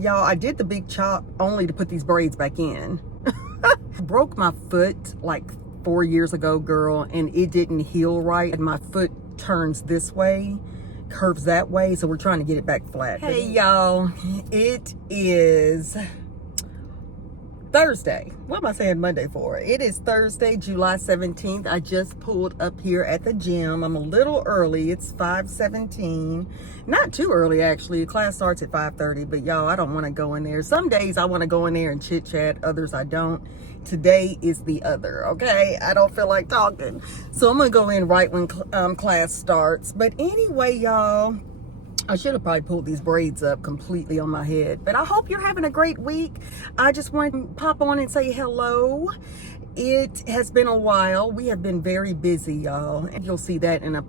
Y'all, I did the big chop only to put these braids back in. Broke my foot like 4 years ago, girl, and it didn't heal right. And my foot turns this way, curves that way, so we're trying to get it back flat. Hey y'all, it is Thursday. What am I saying Monday for? It is Thursday, July 17th. I just pulled up here at the gym. I'm a little early. It's 5:17. Not too early, actually. Class starts at 5:30, but y'all, I don't want to go in there. Some days I want to go in there and chit chat. Others I don't. Today is the other, okay? I don't feel like talking. So I'm going to go in right when class starts. But anyway, y'all, I should have probably pulled these braids up completely on my head, but I hope you're having a great week. I just wanted to pop on and say hello. It has been a while. We have been very busy, y'all, and you'll see that in a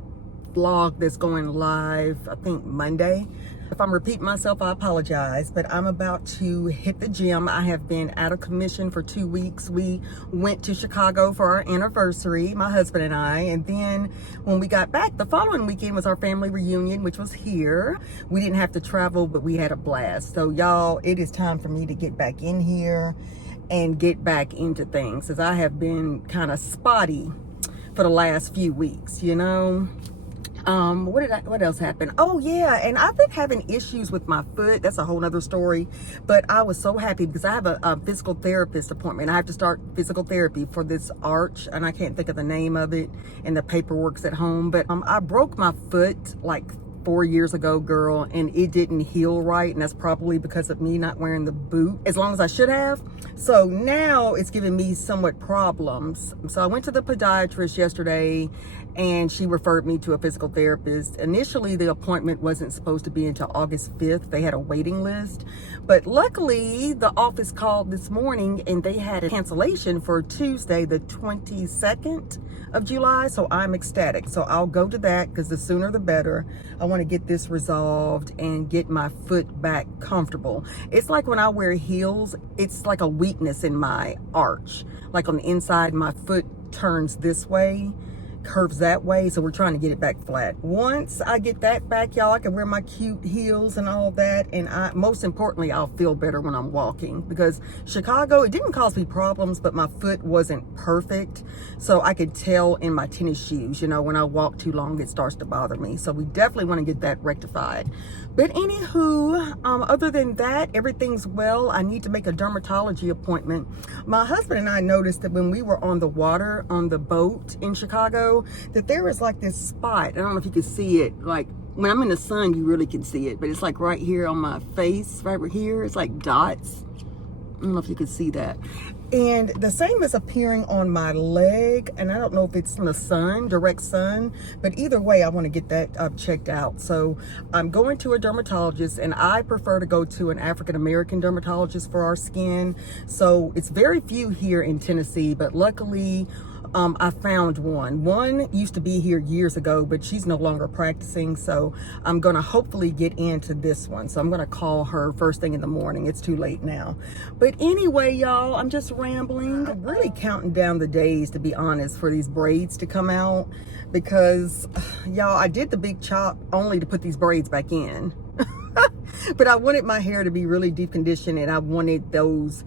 vlog that's going live, I think Monday. If I'm repeating myself, I apologize, but I'm about to hit the gym. I have been out of commission for 2 weeks. We went to Chicago for our anniversary, my husband and I, and then when we got back, the following weekend was our family reunion, which was here. We didn't have to travel, but we had a blast. So y'all, it is time for me to get back in here and get back into things, as I have been kind of spotty for the last few weeks, you know. What else happened? Oh yeah, and I've been having issues with my foot. That's a whole nother story, but I was so happy because I have a physical therapist appointment. I have to start physical therapy for this arch, and I can't think of the name of it, and the paperwork's at home, but I broke my foot like 4 years ago, girl, and it didn't heal right, and that's probably because of me not wearing the boot as long as I should have. So now it's giving me somewhat problems. So I went to the podiatrist yesterday, and she referred me to a physical therapist. Initially, the appointment wasn't supposed to be until August 5th. They had a waiting list, but luckily the office called this morning and they had a cancellation for Tuesday, the 22nd of July. So I'm ecstatic. So I'll go to that because the sooner the better. I want to get this resolved and get my foot back comfortable. It's like when I wear heels, it's like a weakness in my arch. Like on the inside, my foot turns this way, curves that way, so we're trying to get it back flat. Once I get that back, y'all, I can wear my cute heels and all that, and most importantly, I'll feel better when I'm walking, because Chicago, it didn't cause me problems, but my foot wasn't perfect, so I could tell in my tennis shoes, you know, when I walk too long, it starts to bother me. So we definitely want to get that rectified. But anywho, other than that, everything's well. I need to make a dermatology appointment. My husband and I noticed that when we were on the water on the boat in Chicago, that there was like this spot. I don't know if you can see it. Like when I'm in the sun, you really can see it, but it's like right here on my face, right over here. It's like dots. I don't know if you can see that. And the same is appearing on my leg, and I don't know if it's in the sun, direct sun, but either way, I want to get that checked out. So I'm going to a dermatologist, and I prefer to go to an African-American dermatologist for our skin. So it's very few here in Tennessee, but luckily, I found one. One used to be here years ago, but she's no longer practicing. So I'm going to hopefully get into this one. So I'm going to call her first thing in the morning. It's too late now. But anyway, y'all, I'm just rambling. I'm really counting down the days, to be honest, for these braids to come out, because y'all, I did the big chop only to put these braids back in. But I wanted my hair to be really deep conditioned, and I wanted those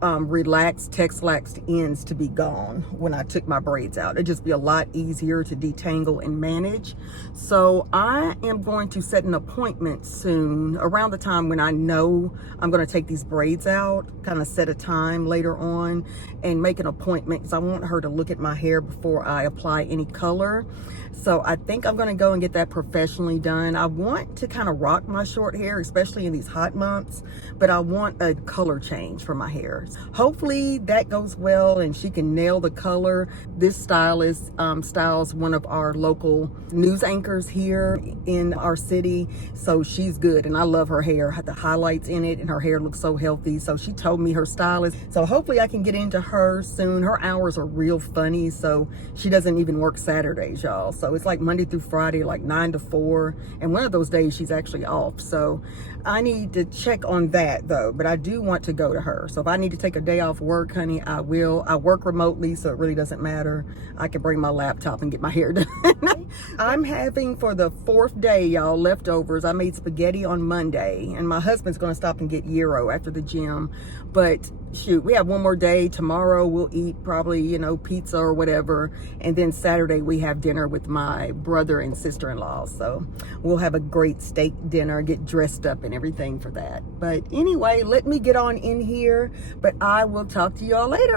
relaxed, texlaxed ends to be gone when I took my braids out. It'd just be a lot easier to detangle and manage. So I am going to set an appointment soon, around the time when I know I'm going to take these braids out, kind of set a time later on and make an appointment, because I want her to look at my hair before I apply any color. So I think I'm going to go and get that professionally done. I want to kind of rock my short hair, especially in these hot months, but I want a color change for my hair. Hopefully that goes well and she can nail the color. This stylist styles one of our local news anchors here in our city, so she's good, and I love her hair. Had the highlights in it, and her hair looks so healthy. So she told me, her stylist, so hopefully I can get into her soon. Her hours are real funny, so she doesn't even work Saturdays, y'all. So it's like Monday through Friday, like 9 to 4, and one of those days she's actually off. So I need to check on that though, but I do want to go to her. So if I need to take a day off work, honey, I will. I work remotely, so it really doesn't matter. I can bring my laptop and get my hair done. I'm having for the 4th day, y'all, leftovers. I made spaghetti on Monday, and my husband's gonna stop and get gyro after the gym. But shoot, we have one more day. Tomorrow we'll eat probably, you know, pizza or whatever. And then Saturday we have dinner with my brother and sister-in-law. So we'll have a great steak dinner, get dressed up and everything for that. But anyway, let me get on in here, but I will talk to y'all later.